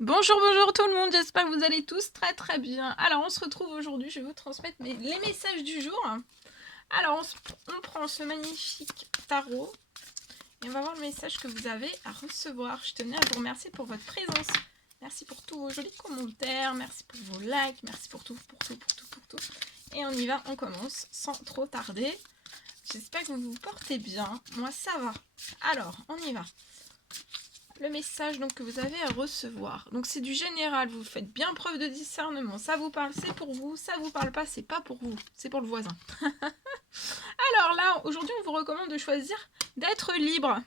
Bonjour, bonjour tout le monde, j'espère que vous allez tous très bien. Alors on se retrouve aujourd'hui, je vais vous transmettre les messages du jour. Alors on prend ce magnifique tarot et on va voir le message que vous avez à recevoir. Je tenais à vous remercier pour votre présence. Merci pour tous vos jolis commentaires, merci pour vos likes, merci pour tout. Et on y va, on commence sans trop tarder. J'espère que vous vous portez bien, moi ça va. Alors, on y va. Le message donc que vous avez à recevoir. Donc c'est du général, vous faites bien preuve de discernement. Ça vous parle, c'est pour vous. Ça vous parle pas, c'est pas pour vous. C'est pour le voisin. Alors là, aujourd'hui, on vous recommande de choisir d'être libre.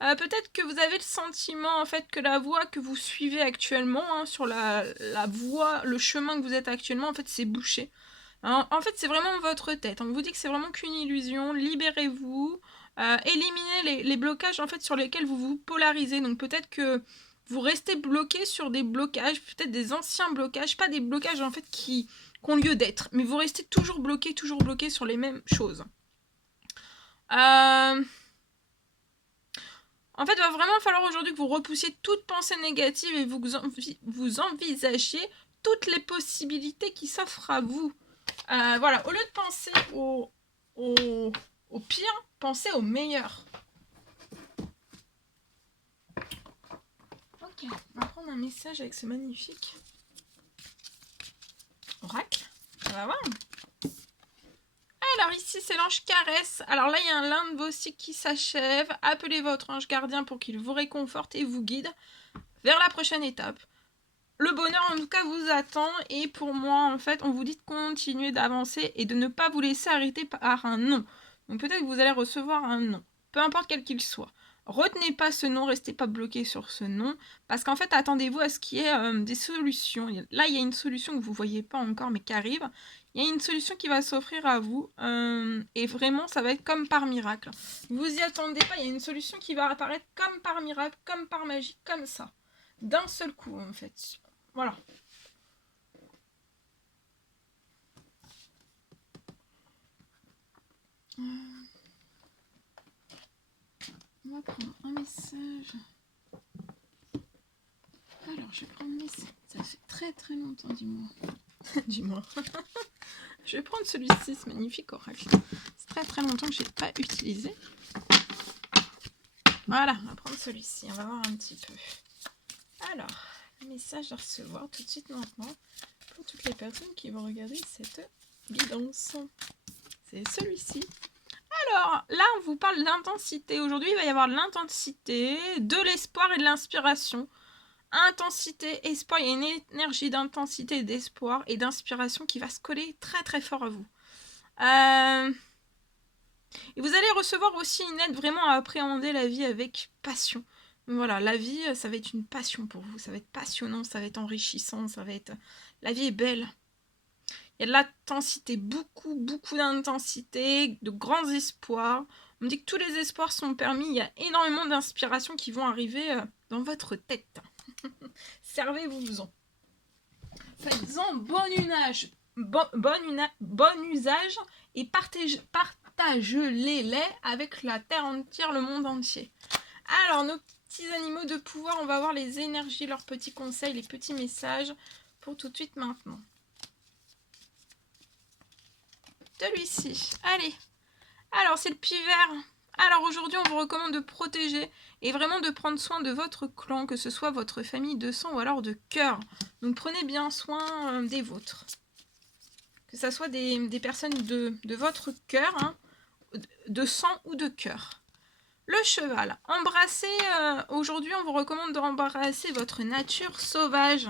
Peut-être que vous avez le sentiment en fait que la voie que vous suivez actuellement, sur la voie, le chemin que vous êtes actuellement, en fait, c'est bouché. En fait, c'est vraiment votre tête. On vous dit que c'est vraiment qu'une illusion. Libérez-vous. Éliminez les blocages en fait sur lesquels vous vous polarisez. Donc peut-être que vous restez bloqué sur des blocages, peut-être des anciens blocages, pas des blocages en fait qui ont lieu d'être, mais vous restez toujours bloqué sur les mêmes choses. En fait, il va vraiment falloir aujourd'hui que vous repoussiez toute pensée négative et vous envisagiez toutes les possibilités qui s'offrent à vous. Voilà, au lieu de penser au pire, pensez au meilleur. Ok, on va prendre un message avec ce magnifique oracle. On va voir. Alors ici, c'est l'ange caresse. Alors là, il y a l'un de vos cycles qui s'achève. Appelez votre ange gardien pour qu'il vous réconforte et vous guide vers la prochaine étape. Le bonheur, en tout cas, vous attend. Et pour moi, en fait, on vous dit de continuer d'avancer et de ne pas vous laisser arrêter par un non. Donc peut-être que vous allez recevoir un non. Peu importe quel qu'il soit. Retenez pas ce non, restez pas bloqué sur ce non. Parce qu'en fait, attendez-vous à ce qu'il y ait des solutions. Là, il y a une solution que vous ne voyez pas encore, mais qui arrive. Il y a une solution qui va s'offrir à vous. Et vraiment, ça va être comme par miracle. Vous y attendez pas, il y a une solution qui va apparaître comme par miracle, comme par magie, comme ça. D'un seul coup, en fait. Voilà. On va prendre un message. Alors, je vais prendre un message. Ça fait très longtemps, dis-moi. Dis-moi. Je vais prendre celui-ci, ce magnifique oracle. C'est très longtemps que je n'ai pas utilisé. Voilà, on va prendre celui-ci. On va voir un petit peu. Alors, le message à recevoir tout de suite maintenant pour toutes les personnes qui vont regarder cette guidance. C'est celui-ci. Alors, là, on vous parle d'intensité. Aujourd'hui, il va y avoir de l'intensité, de l'espoir et de l'inspiration. Intensité, espoir, il y a une énergie d'intensité, d'espoir et d'inspiration qui va se coller très fort à vous. Et vous allez recevoir aussi une aide vraiment à appréhender la vie avec passion. Voilà, la vie, ça va être une passion pour vous. Ça va être passionnant, ça va être enrichissant, ça va être... La vie est belle. Il y a de l'intensité, beaucoup d'intensité, de grands espoirs. On me dit que tous les espoirs sont permis. Il y a énormément d'inspirations qui vont arriver dans votre tête. Servez-vous-en. Faites-en bon usage et partagez-les avec la terre entière, le monde entier. Alors, nos petits animaux de pouvoir, on va voir les énergies, leurs petits conseils, les petits messages pour tout de suite maintenant. Celui-ci, allez. Alors, c'est le pivert. Alors, aujourd'hui, on vous recommande de protéger et vraiment de prendre soin de votre clan, que ce soit votre famille de sang ou alors de cœur. Donc, prenez bien soin des vôtres. Que ce soit des personnes de votre cœur, de sang ou de cœur. Le cheval. Embrassez, aujourd'hui, on vous recommande d'embrasser votre nature sauvage.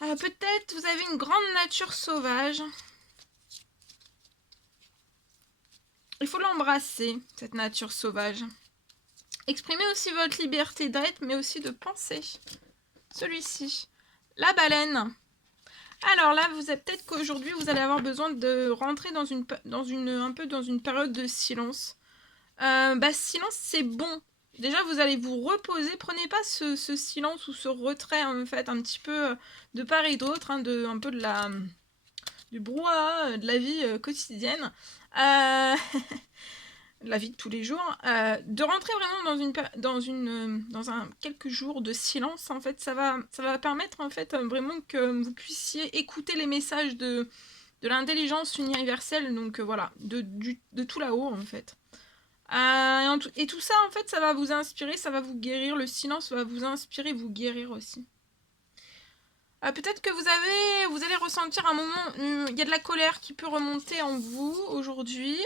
Peut-être vous avez une grande nature sauvage. Il faut l'embrasser, cette nature sauvage. Exprimez aussi votre liberté d'être, mais aussi de penser. Celui-ci. La baleine. Alors là, vous avez peut-être qu'aujourd'hui, vous allez avoir besoin de rentrer un peu dans une période de silence. Silence, c'est bon. Déjà, vous allez vous reposer. Prenez pas ce silence ou ce retrait, en fait, un petit peu de part et d'autre, un peu du brouhaha de la vie quotidienne. la vie de tous les jours, de rentrer vraiment dans quelques jours de silence. En fait, ça va permettre en fait vraiment que vous puissiez écouter les messages de l'intelligence universelle, donc voilà, de tout là-haut en fait. Et tout ça en fait, ça va vous inspirer, ça va vous guérir. Le silence va vous inspirer, vous guérir aussi. Peut-être que vous allez ressentir un moment, il y a de la colère qui peut remonter en vous aujourd'hui.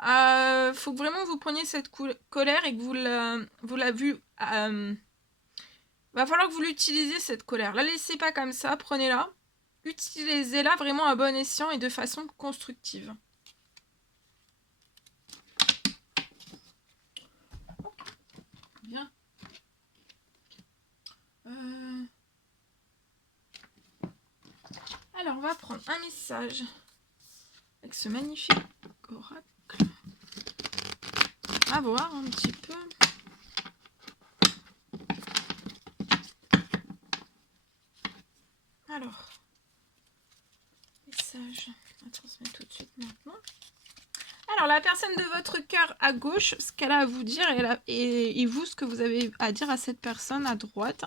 Faut que vraiment vous preniez cette colère et que vous la vue. Va falloir que vous l'utilisiez cette colère. La laissez pas comme ça, prenez-la. Utilisez-la vraiment à bon escient et de façon constructive. Bien. Alors, on va prendre un message avec ce magnifique oracle. On va voir un petit peu. Alors, message. On va transmettre tout de suite maintenant. Alors, la personne de votre cœur à gauche, ce qu'elle a à vous dire, et vous, ce que vous avez à dire à cette personne à droite.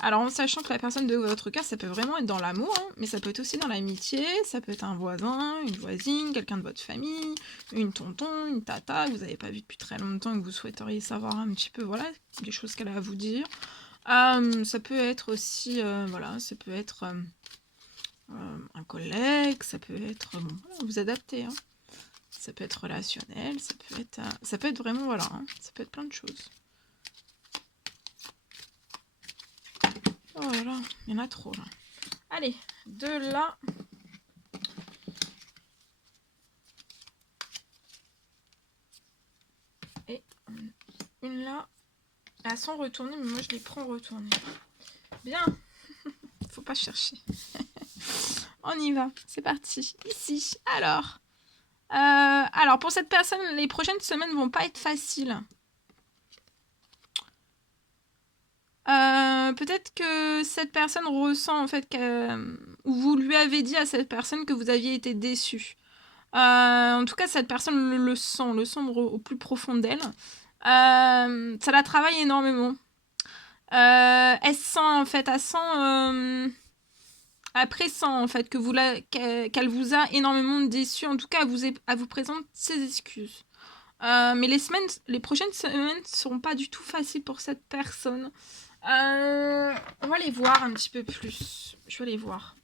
Alors, en sachant que la personne de votre cœur, ça peut vraiment être dans l'amour, hein, mais ça peut être aussi dans l'amitié, ça peut être un voisin, une voisine, quelqu'un de votre famille, une tonton, une tata que vous n'avez pas vu depuis très longtemps et que vous souhaiteriez savoir un petit peu, voilà, des choses qu'elle a à vous dire. Ça peut être aussi, voilà, ça peut être un collègue, ça peut être, bon, voilà, vous adaptez, hein. Ça peut être relationnel, ça peut être vraiment, voilà, hein, ça peut être plein de choses. Oh là là, il y en a trop là. Allez, deux là. Et une là. Elles sont retournées, mais moi je les prends retournées. Bien. Faut pas chercher. On y va, c'est parti. Ici, alors. Alors, pour cette personne, les prochaines semaines vont pas être faciles. Peut-être que cette personne ressent en fait ou vous lui avez dit à cette personne que vous aviez été déçu. En tout cas, cette personne le sent au plus profond d'elle. Ça la travaille énormément. Elle sent en fait, elle pressent en fait qu'elle vous a énormément déçu. En tout cas, elle vous présente ses excuses. Mais les prochaines semaines seront pas du tout faciles pour cette personne. On va les voir un petit peu plus. Je vais les voir.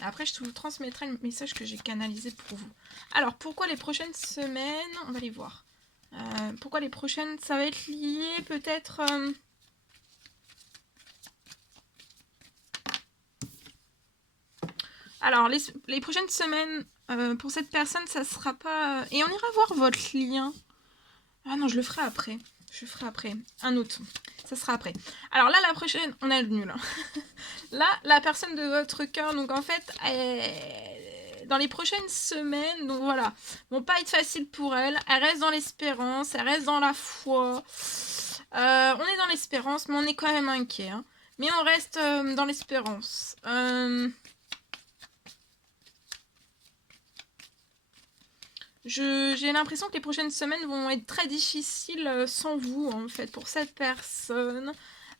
Après, je vous transmettrai le message que j'ai canalisé pour vous. Alors, pourquoi les prochaines semaines? On va les voir. Pourquoi les prochaines? Ça va être lié peut-être... Alors, les prochaines semaines, pour cette personne, ça sera pas... Et on ira voir votre lien. Ah non, je le ferai après. Je ferai après. Un autre. Ça sera après. Alors là, la prochaine... On a le nul. Là, la personne de votre cœur, donc en fait, dans les prochaines semaines, donc voilà, vont pas être faciles pour elle. Elle reste dans l'espérance, elle reste dans la foi. On est dans l'espérance, mais on est quand même inquiet. Hein. Mais on reste dans l'espérance. J'ai l'impression que les prochaines semaines vont être très difficiles sans vous, en fait, pour cette personne.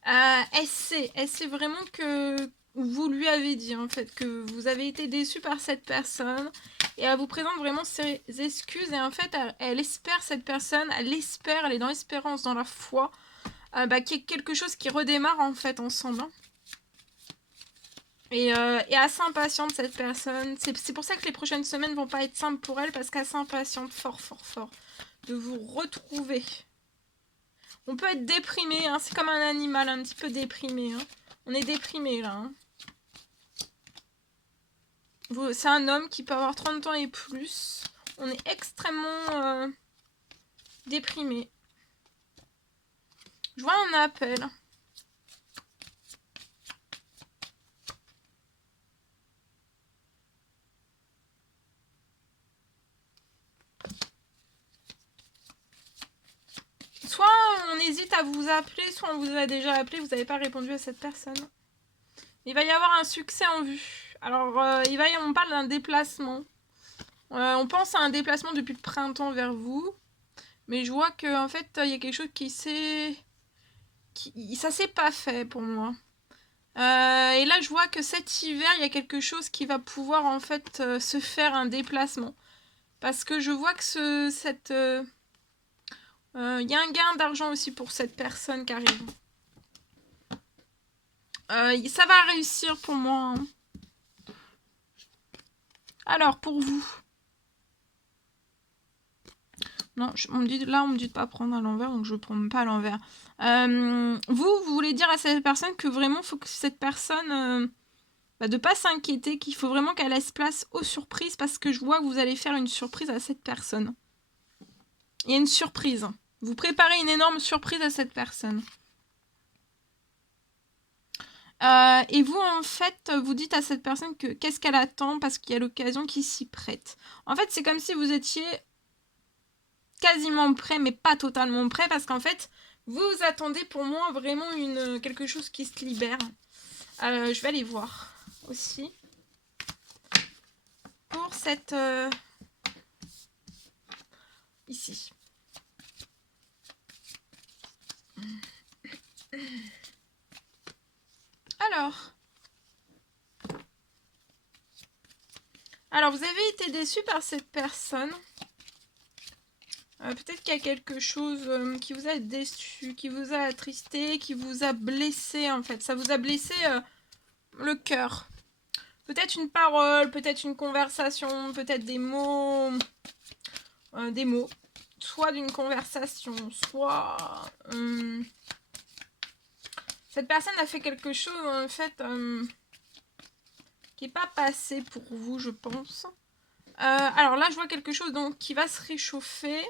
Elle sait vraiment que vous lui avez dit, en fait, que vous avez été déçu par cette personne. Et elle vous présente vraiment ses excuses. Et en fait, elle espère cette personne, elle est dans l'espérance, dans la foi, qu'il y ait quelque chose qui redémarre, en fait, ensemble. Hein. Et assez impatiente cette personne. C'est pour ça que les prochaines semaines vont pas être simples pour elle, parce qu'elle s'impatiente fort de vous retrouver. On peut être déprimé, hein, c'est comme un animal un petit peu déprimé. Hein. On est déprimé là. Hein. C'est un homme qui peut avoir 30 ans et plus. On est extrêmement déprimé. Je vois un appel. Soit on hésite à vous appeler, soit on vous a déjà appelé, vous n'avez pas répondu à cette personne. Il va y avoir un succès en vue. Alors, on parle d'un déplacement. On pense à un déplacement depuis le printemps vers vous. Mais je vois que en fait, il y a quelque chose ça s'est pas fait pour moi. Et là, je vois que cet hiver, il y a quelque chose qui va pouvoir en fait se faire un déplacement. Parce que je vois que il y a un gain d'argent aussi pour cette personne qui arrive. Ça va réussir pour moi. Hein. Alors, pour vous. Non, on me dit de pas prendre à l'envers, donc je ne prends pas à l'envers. Vous voulez dire à cette personne que vraiment, il faut que cette personne... de pas s'inquiéter, qu'il faut vraiment qu'elle laisse place aux surprises, parce que je vois que vous allez faire une surprise à cette personne. Il y a une surprise. Vous préparez une énorme surprise à cette personne. Et vous, en fait, vous dites à cette personne que qu'est-ce qu'elle attend parce qu'il y a l'occasion qui s'y prête. En fait, c'est comme si vous étiez quasiment prêt, mais pas totalement prêt, parce qu'en fait, vous attendez pour moi vraiment quelque chose qui se libère. Je vais aller voir aussi. Pour cette... ici. Alors, vous avez été déçu par cette personne. Peut-être qu'il y a quelque chose qui vous a déçu, qui vous a attristé, qui vous a blessé en fait. Ça vous a blessé le cœur. Peut-être une parole, peut-être une conversation, peut-être des mots. Soit d'une conversation, soit... cette personne a fait quelque chose en fait qui n'est pas passé pour vous, je pense. Alors là, je vois quelque chose donc qui va se réchauffer.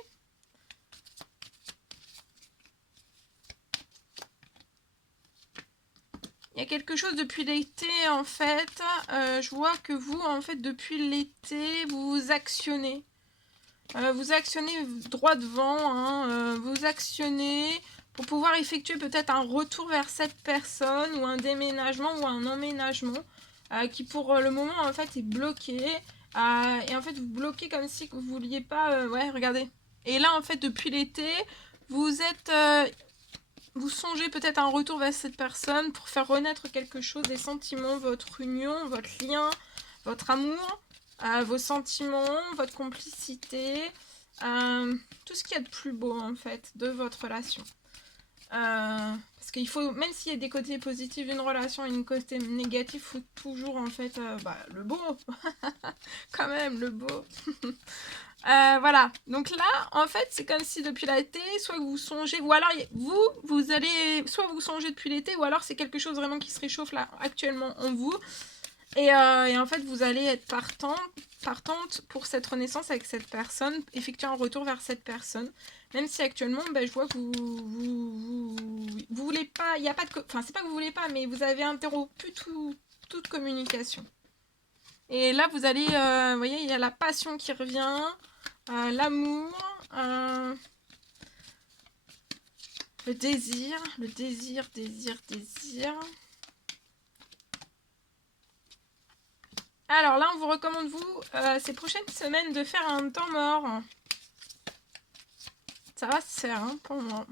Il y a quelque chose depuis l'été, en fait. Je vois que vous, en fait, depuis l'été, vous actionnez. Vous actionnez droit devant. Hein, vous actionnez pour pouvoir effectuer peut-être un retour vers cette personne ou un déménagement ou un emménagement qui, pour le moment, en fait, est bloqué. Et en fait, vous bloquez comme si vous vouliez pas... ouais, regardez. Et là, en fait, depuis l'été, vous êtes... vous songez peut-être à un retour vers cette personne pour faire renaître quelque chose, des sentiments, votre union, votre lien, votre amour, vos sentiments, votre complicité, tout ce qu'il y a de plus beau en fait de votre relation. Parce qu'il faut, même s'il y a des côtés positifs d'une relation et une côté négatif, il faut toujours en fait le beau, quand même le beau. Voilà, donc là, en fait, c'est comme si depuis l'été, soit vous songez, ou alors vous allez, soit vous songez depuis l'été, ou alors c'est quelque chose vraiment qui se réchauffe là, actuellement en vous. Et en fait, vous allez être partante pour cette renaissance avec cette personne, effectuer un retour vers cette personne. Même si actuellement, je vois que vous voulez pas, il n'y a pas de... Enfin, c'est pas que vous voulez pas, mais vous avez interrompu toute communication. Et là, vous allez, vous voyez, il y a la passion qui revient, l'amour, le désir. Alors là, on vous recommande, vous, ces prochaines semaines, de faire un temps mort. Ça va se faire, hein, pour moi.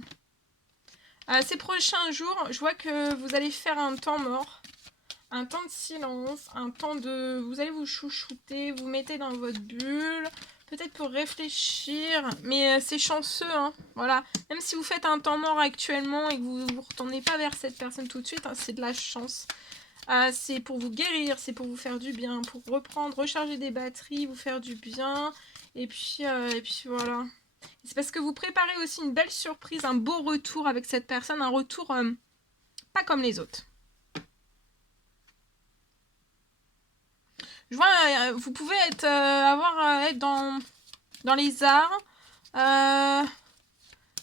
Ces prochains jours, je vois que vous allez faire un temps mort. Un temps de silence, un temps de... Vous allez vous chouchouter, vous mettez dans votre bulle, peut-être pour réfléchir, mais c'est chanceux, hein, voilà. Même si vous faites un temps mort actuellement et que vous ne retournez pas vers cette personne tout de suite, hein, c'est de la chance. C'est pour vous guérir, c'est pour vous faire du bien, pour reprendre, recharger des batteries, vous faire du bien, et puis voilà. C'est parce que vous préparez aussi une belle surprise, un beau retour avec cette personne, un retour pas comme les autres. Je vois, vous pouvez être dans les arts,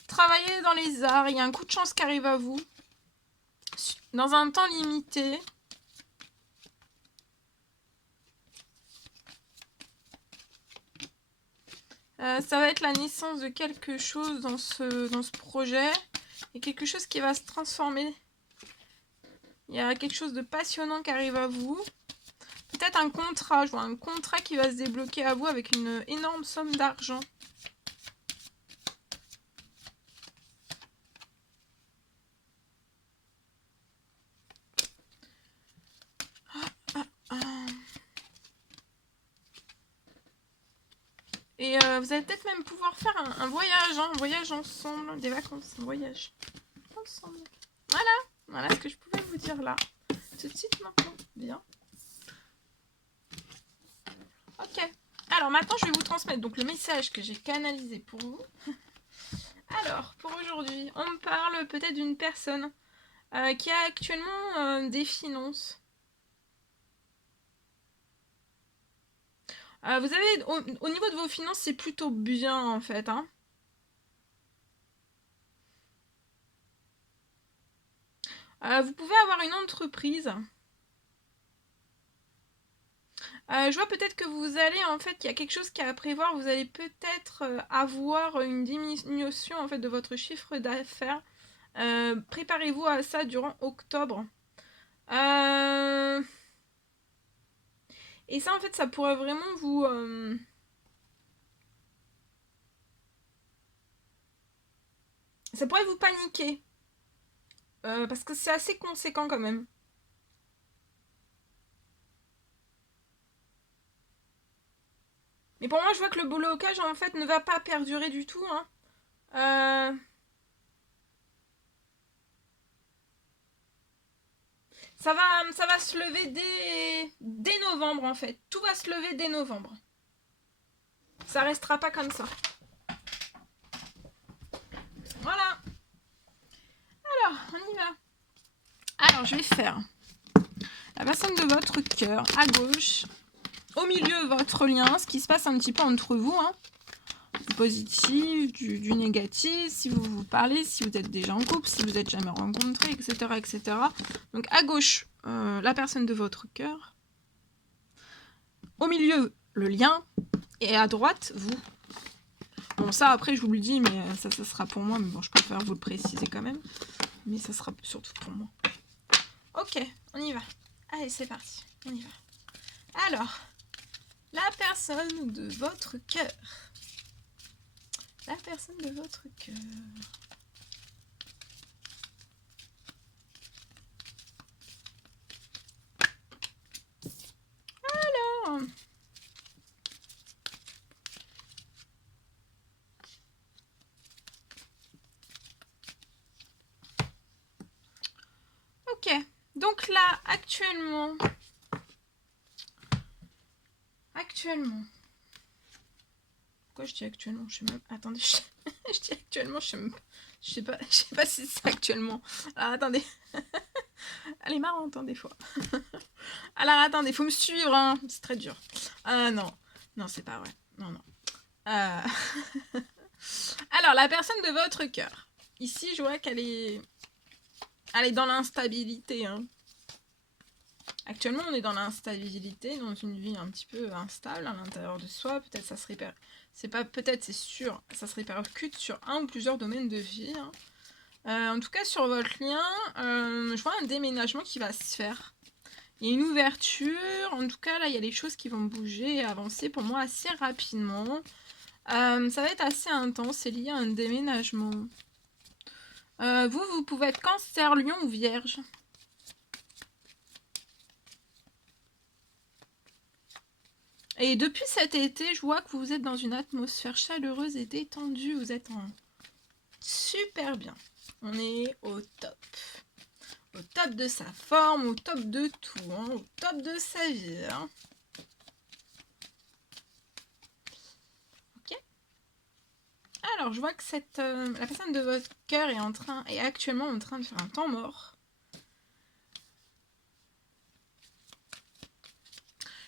travailler dans les arts. Il y a un coup de chance qui arrive à vous dans un temps limité. Ça va être la naissance de quelque chose dans ce projet. Il y a quelque chose qui va se transformer. Il y a quelque chose de passionnant qui arrive à vous. peut-être un contrat. Je vois un contrat qui va se débloquer à vous avec une énorme somme d'argent. Et vous allez peut-être même pouvoir faire un voyage, hein, un voyage ensemble, des vacances, un voyage ensemble. Voilà ce que je pouvais vous dire là. Tout de suite maintenant. Bien. Ok. Alors maintenant, je vais vous transmettre donc le message que j'ai canalisé pour vous. Alors, pour aujourd'hui, on me parle peut-être d'une personne qui a actuellement des finances. Vous avez, au niveau de vos finances, c'est plutôt bien en fait. Hein. Vous pouvez avoir une entreprise. Je vois peut-être que vous allez, en fait, il y a quelque chose qui est à prévoir. Vous allez peut-être avoir une diminution en fait de votre chiffre d'affaires. Préparez-vous à ça durant octobre. Et ça, en fait, ça pourrait vraiment vous... Ça pourrait vous paniquer. Parce que c'est assez conséquent quand même. Mais pour moi, je vois que le blocage, en fait, ne va pas perdurer du tout. Hein. Ça va se lever dès novembre, en fait. Tout va se lever dès novembre. Ça restera pas comme ça. Voilà. Alors, on y va. Alors, je vais faire la personne de votre cœur à gauche. Au milieu, votre lien, ce qui se passe un petit peu entre vous. Hein. Du positif, du négatif, si vous vous parlez, si vous êtes déjà en couple, si vous n'êtes jamais rencontrés, etc., etc. Donc, à gauche, la personne de votre cœur. Au milieu, le lien. Et à droite, vous. Bon, ça, après, je vous le dis, mais ça sera pour moi. Mais bon, je préfère vous le préciser quand même. Mais ça sera surtout pour moi. Ok, on y va. Allez, c'est parti. On y va. Alors, la personne de votre cœur. La personne de votre cœur. Alors... Ok, donc là, actuellement... Pourquoi je dis actuellement? Je sais même... Attendez, je dis actuellement, je sais pas si c'est actuellement. Alors, attendez. Elle est marrante, hein, des fois. Alors, attendez, faut me suivre, hein. C'est très dur. Non. Non, c'est pas vrai. Non. Alors, la personne de votre cœur. Ici, je vois qu'elle est... Elle est dans l'instabilité, hein. Actuellement, on est dans l'instabilité, dans une vie un petit peu instable à l'intérieur de soi. Peut-être ça se répercute. C'est pas peut-être, c'est sûr. Ça se répercute sur un ou plusieurs domaines de vie. Hein. En tout cas, sur votre lien, je vois un déménagement qui va se faire. Il y a une ouverture. En tout cas, là, il y a des choses qui vont bouger et avancer pour moi assez rapidement. Ça va être assez intense. C'est lié à un déménagement. Vous pouvez être Cancer, Lion ou Vierge. Et depuis cet été, je vois que vous êtes dans une atmosphère chaleureuse et détendue. Vous êtes en super bien. On est au top. Au top de sa forme, au top de tout, hein, au top de sa vie. Hein. Ok. Alors, je vois que la personne de votre cœur est actuellement en train de faire un temps mort.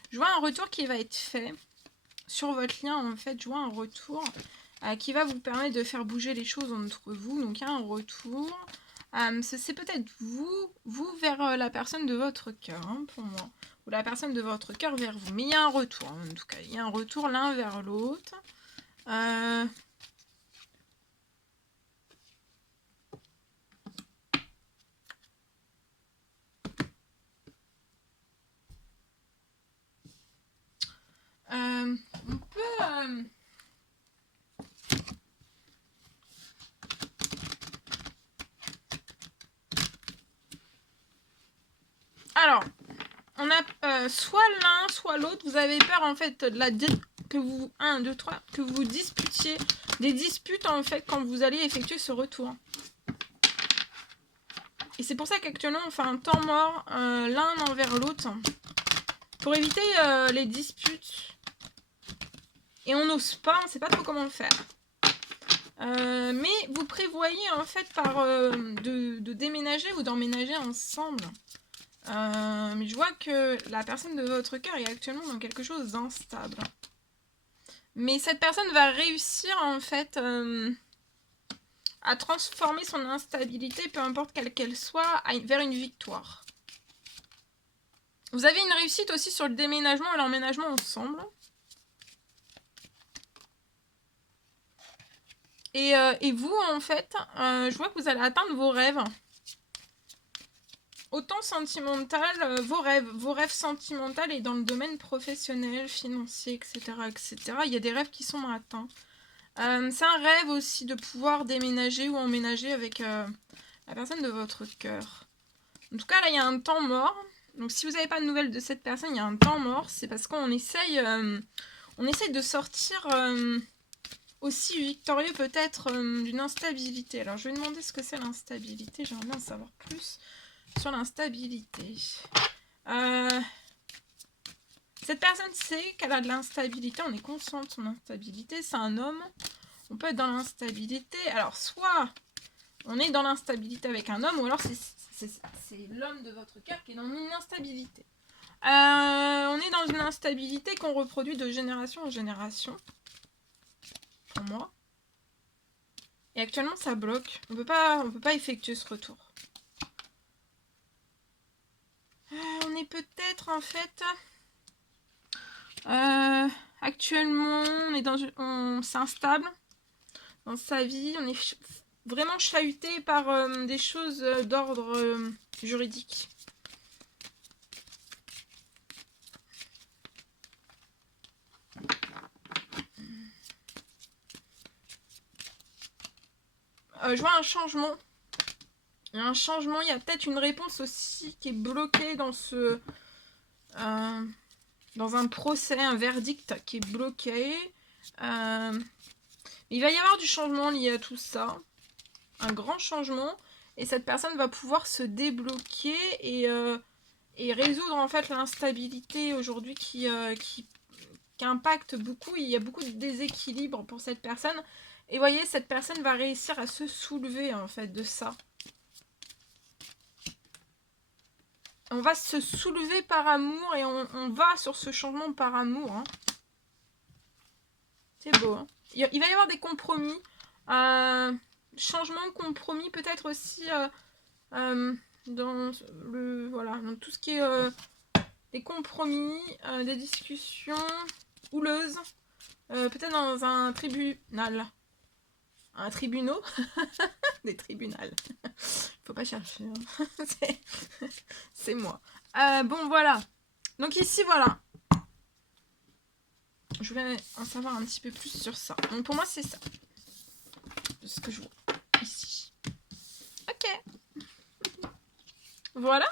Je vois un retour qui va être fait sur votre lien. En fait, je vois un retour qui va vous permettre de faire bouger les choses entre vous. Donc, il y a un retour. C'est peut-être vous vers la personne de votre cœur, hein, pour moi. Ou la personne de votre cœur vers vous. Mais il y a un retour, hein, en tout cas. Il y a un retour l'un vers l'autre. Alors, on a soit l'un, soit l'autre. Vous avez peur en fait de que vous 1, 2, 3, que vous disputiez des disputes en fait quand vous allez effectuer ce retour. Et c'est pour ça qu'actuellement on fait un temps mort l'un envers l'autre pour éviter les disputes. Et on n'ose pas, on ne sait pas trop comment le faire. Mais vous prévoyez en fait de déménager ou d'emménager ensemble. Mais je vois que la personne de votre cœur est actuellement dans quelque chose d'instable. Mais cette personne va réussir en fait à transformer son instabilité, peu importe quelle qu'elle soit, vers une victoire. Vous avez une réussite aussi sur le déménagement et l'emménagement ensemble. Et vous, en fait, je vois que vous allez atteindre vos rêves. Autant sentimental, vos rêves sentimentaux et dans le domaine professionnel, financier, etc., etc. Il y a des rêves qui sont atteints. C'est un rêve aussi de pouvoir déménager ou emménager avec la personne de votre cœur. En tout cas, là, il y a un temps mort. Donc, si vous n'avez pas de nouvelles de cette personne, il y a un temps mort. C'est parce qu'on essaye de sortir aussi victorieux peut-être d'une instabilité. Alors, je vais demander ce que c'est l'instabilité. J'aimerais bien en savoir plus sur l'instabilité. Cette personne sait qu'elle a de l'instabilité. On est conscient de son instabilité. C'est un homme. On peut être dans l'instabilité. Alors, soit on est dans l'instabilité avec un homme, ou alors c'est l'homme de votre cœur qui est dans une instabilité. On est dans une instabilité qu'on reproduit de génération en génération. Pour moi. Et actuellement, ça bloque. On peut pas effectuer ce retour. On est peut-être en fait... actuellement, on s'installe dans sa vie. On est vraiment chahuté par des choses d'ordre juridique. Je vois un changement. Il y a un changement, il y a peut-être une réponse aussi qui est bloquée dans dans un procès, un verdict qui est bloqué. Il va y avoir du changement lié à tout ça. Un grand changement. Et cette personne va pouvoir se débloquer et résoudre en fait l'instabilité aujourd'hui qui impacte beaucoup. Il y a beaucoup de déséquilibre pour cette personne. Et vous voyez, cette personne va réussir à se soulever en fait de ça. On va se soulever par amour et on va sur ce changement par amour. Hein. C'est beau. Hein. Il va y avoir des compromis. Changement, compromis, peut-être aussi dans dans tout ce qui est des compromis, des discussions houleuses. Peut-être dans un tribunal. Un tribunal. Des tribunals. Faut pas chercher. Hein. C'est moi. Bon, voilà. Donc ici, voilà. Je voulais en savoir un petit peu plus sur ça. Donc pour moi, c'est ça. Ce que je vois ici. Ok. Voilà.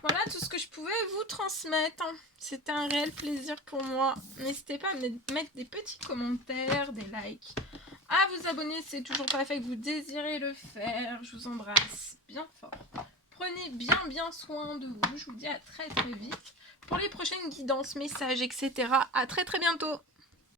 Voilà tout ce que je pouvais vous transmettre. C'était un réel plaisir pour moi. N'hésitez pas à mettre des petits commentaires, des likes. À vous abonner si c'est toujours pas fait, que vous désirez le faire. Je vous embrasse bien fort. Prenez bien soin de vous. Je vous dis à très vite pour les prochaines guidances, messages, etc. À très bientôt.